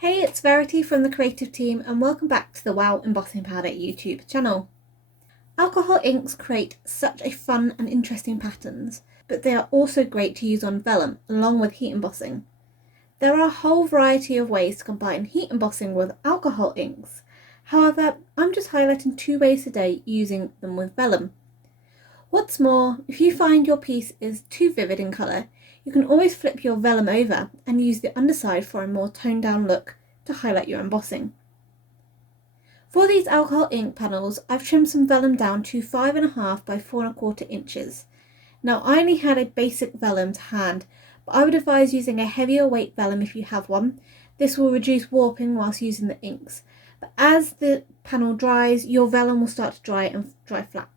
Hey, it's Verity from the creative team and welcome back to the Wow Embossing Powder YouTube channel. Alcohol inks create such a fun and interesting patterns, but they are also great to use on vellum along with heat embossing. There are a whole variety of ways to combine heat embossing with alcohol inks. However, I'm just highlighting two ways today using them with vellum. What's more, if you find your piece is too vivid in colour, you can always flip your vellum over and use the underside for a more toned down look to highlight your embossing. For these alcohol ink panels, I've trimmed some vellum down to 5.5 by 4.25 inches. Now I only had a basic vellum to hand, but I would advise using a heavier weight vellum if you have one. This will reduce warping whilst using the inks, but as the panel dries, your vellum will start to dry and dry flat.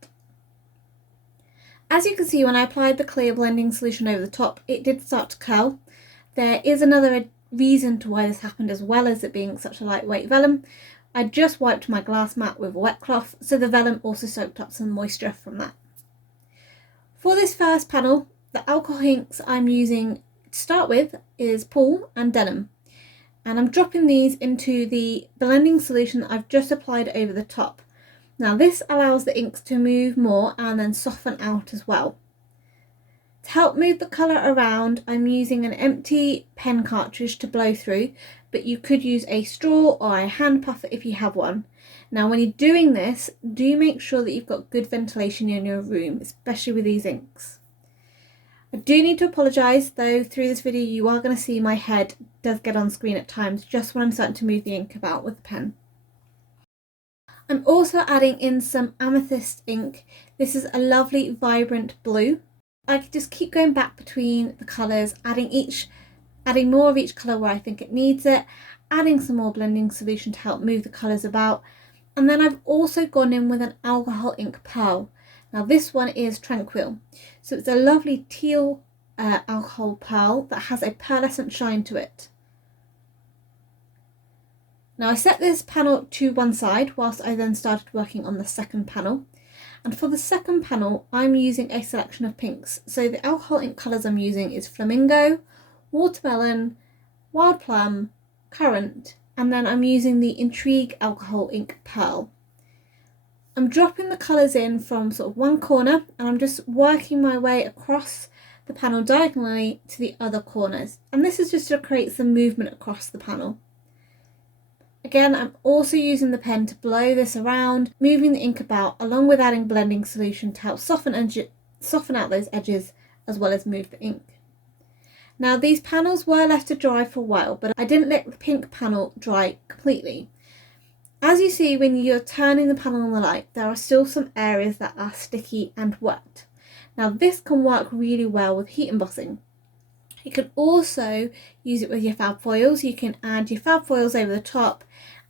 As you can see, when I applied the clear blending solution over the top, it did start to curl. There is another reason to why this happened, as well as it being such a lightweight vellum. I just wiped my glass mat with a wet cloth, so the vellum also soaked up some moisture from that. For this first panel, the alcohol inks I'm using to start with is Paul and Denim, and I'm dropping these into the blending solution that I've just applied over the top. Now this allows the inks to move more and then soften out as well. To help move the colour around, I'm using an empty pen cartridge to blow through, but you could use a straw or a hand puffer if you have one. Now when you're doing this, do make sure that you've got good ventilation in your room, especially with these inks. I do need to apologise though, through this video you are going to see my head does get on screen at times, just when I'm starting to move the ink about with the pen. I'm also adding in some amethyst ink. This is a lovely vibrant blue. I can just keep going back between the colours, adding more of each colour where I think it needs it, adding some more blending solution to help move the colours about, and then I've also gone in with an alcohol ink pearl. Now this one is Tranquil, so it's a lovely teal alcohol pearl that has a pearlescent shine to it. Now I set this panel to one side whilst I then started working on the second panel. And for the second panel, I'm using a selection of pinks. So the alcohol ink colours I'm using is Flamingo, Watermelon, Wild Plum, Currant, and then I'm using the Intrigue alcohol ink pearl. I'm dropping the colours in from sort of one corner and I'm just working my way across the panel diagonally to the other corners. And this is just to create some movement across the panel. Again, I'm also using the pen to blow this around, moving the ink about, along with adding blending solution to help soften out those edges as well as move the ink. Now these panels were left to dry for a while, but I didn't let the pink panel dry completely. As you see, when you're turning the panel on the light, there are still some areas that are sticky and wet. Now this can work really well with heat embossing. You can also use it with your fab foils. You can add your fab foils over the top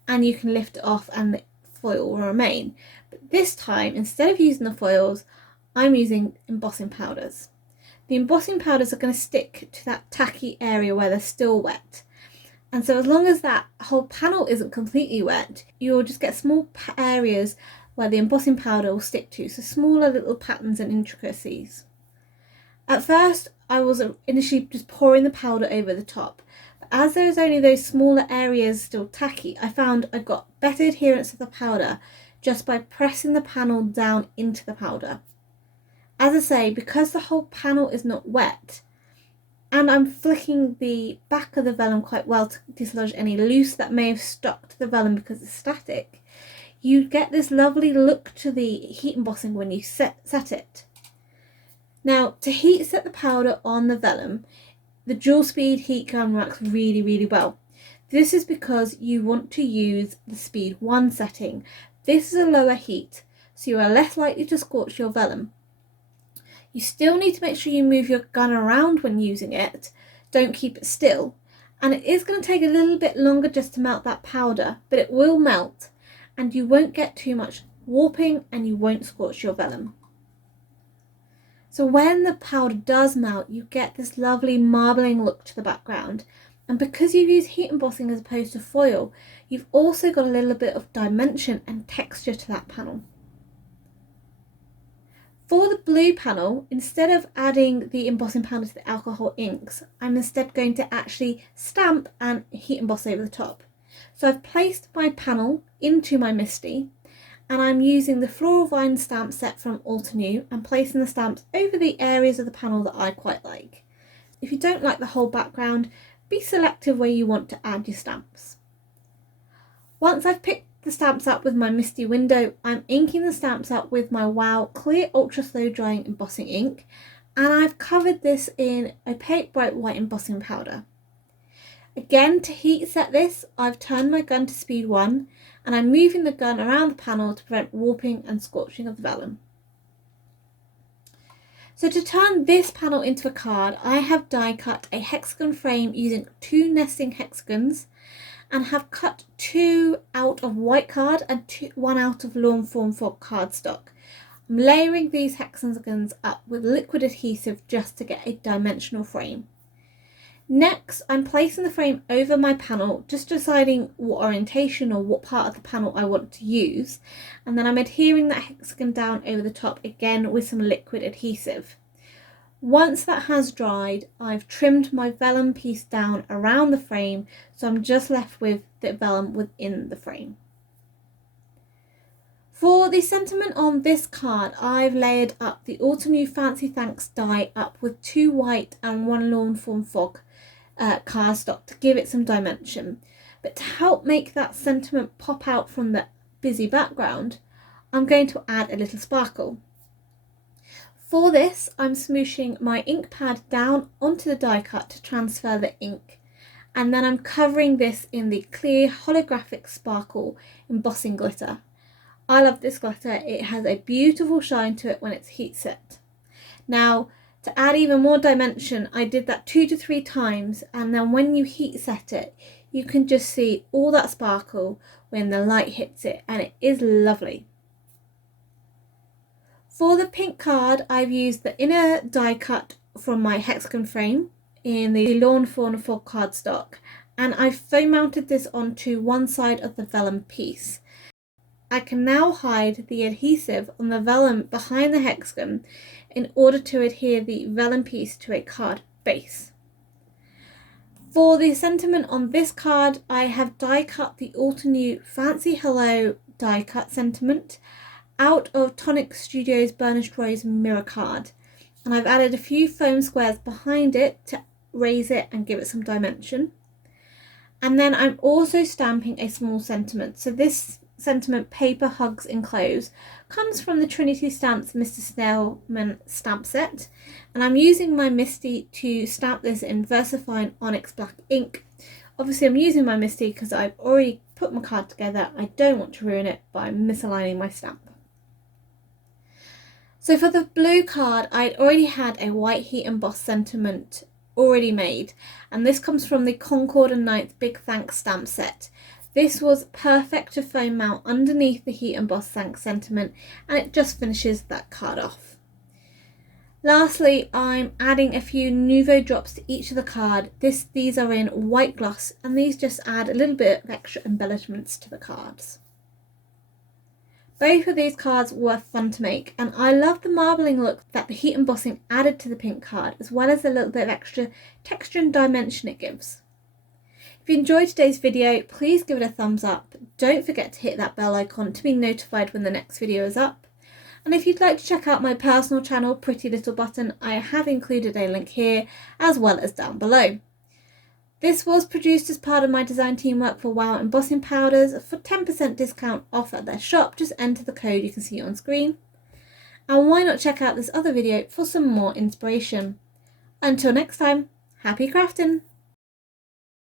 and you can lift it off and the foil will remain. But this time, instead of using the foils, I'm using embossing powders. The embossing powders are going to stick to that tacky area where they're still wet. And so as long as that whole panel isn't completely wet, you'll just get small areas where the embossing powder will stick to, so smaller little patterns and intricacies. At first, I was initially just pouring the powder over the top, but as there was only those smaller areas still tacky, I found I got better adherence of the powder just by pressing the panel down into the powder. As I say, because the whole panel is not wet, and I'm flicking the back of the vellum quite well to dislodge any loose that may have stuck to the vellum because it's static, you get this lovely look to the heat embossing when you set it. Now, to heat set the powder on the vellum, the dual speed heat gun works really well. This is because you want to use the speed 1 setting. This is a lower heat, so you are less likely to scorch your vellum. You still need to make sure you move your gun around when using it, don't keep it still, and it is going to take a little bit longer just to melt that powder, but it will melt and you won't get too much warping and you won't scorch your vellum. So when the powder does melt, you get this lovely marbling look to the background. And because you've used heat embossing as opposed to foil, you've also got a little bit of dimension and texture to that panel. For the blue panel, instead of adding the embossing powder to the alcohol inks, I'm instead going to actually stamp and heat emboss over the top. So I've placed my panel into my Misty, and I'm using the Floral Vine stamp set from Altenew and placing the stamps over the areas of the panel that I quite like. If you don't like the whole background, be selective where you want to add your stamps. Once I've picked the stamps up with my Misty window, I'm inking the stamps up with my Wow Clear Ultra Slow Drying Embossing ink, and I've covered this in Opaque Bright White Embossing Powder. Again, to heat set this, I've turned my gun to speed 1, and I'm moving the gun around the panel to prevent warping and scorching of the vellum. So to turn this panel into a card, I have die cut a hexagon frame using 2 nesting hexagons, and have cut 2 out of white card and 1 out of Lawn Fawn Fog cardstock. I'm layering these hexagons up with liquid adhesive just to get a dimensional frame. Next, I'm placing the frame over my panel, just deciding what orientation or what part of the panel I want to use, and then I'm adhering that hexagon down over the top again with some liquid adhesive. Once that has dried, I've trimmed my vellum piece down around the frame, so I'm just left with the vellum within the frame. For the sentiment on this card, I've layered up the Altenew Fancy Thanks die up with 2 white and 1 Lawn Fawn Fog cardstock to give it some dimension. But to help make that sentiment pop out from the busy background, I'm going to add a little sparkle. For this, I'm smooshing my ink pad down onto the die cut to transfer the ink, and then I'm covering this in the clear holographic sparkle embossing glitter. I love this glitter, it has a beautiful shine to it when it's heat set. Now, to add even more dimension, I did that 2 to 3 times, and then when you heat set it, you can just see all that sparkle when the light hits it, and it is lovely. For the pink card, I've used the inner die cut from my hexagon frame in the Lawn Fawn Fog cardstock, and I've foam mounted this onto one side of the vellum piece. I can now hide the adhesive on the vellum behind the hexagon in order to adhere the vellum piece to a card base. For the sentiment on this card, I have die cut the Altenew Fancy Hello die cut sentiment out of Tonic Studios Burnished Rose mirror card, and I've added a few foam squares behind it to raise it and give it some dimension. And then I'm also stamping a small sentiment. So this sentiment, Paper Hugs Enclose, comes from the Trinity Stamps Mr. Snailman stamp set, and I'm using my Misty to stamp this in VersaFine Onyx Black ink. Obviously I'm using my Misty because I've already put my card together. I don't want to ruin it by misaligning my stamp. So for the blue card, I'd already had a white heat embossed sentiment already made, and this comes from the Concord and 9th Big Thanks stamp set. This was perfect to foam mount underneath the heat embossed thanks sentiment, and it just finishes that card off. Lastly, I'm adding a few Nouveau drops to each of the card. These are in white gloss, and these just add a little bit of extra embellishments to the cards. Both of these cards were fun to make, and I love the marbling look that the heat embossing added to the pink card, as well as a little bit of extra texture and dimension it gives. If you enjoyed today's video, please give it a thumbs up. Don't forget to hit that bell icon to be notified when the next video is up. And if you'd like to check out my personal channel, Pretty Little Button, I have included a link here as well as down below. This was produced as part of my design team work for Wow Embossing Powders. For 10% discount off at their shop, just enter the code you can see on screen. And why not check out this other video for some more inspiration. Until next time, happy crafting!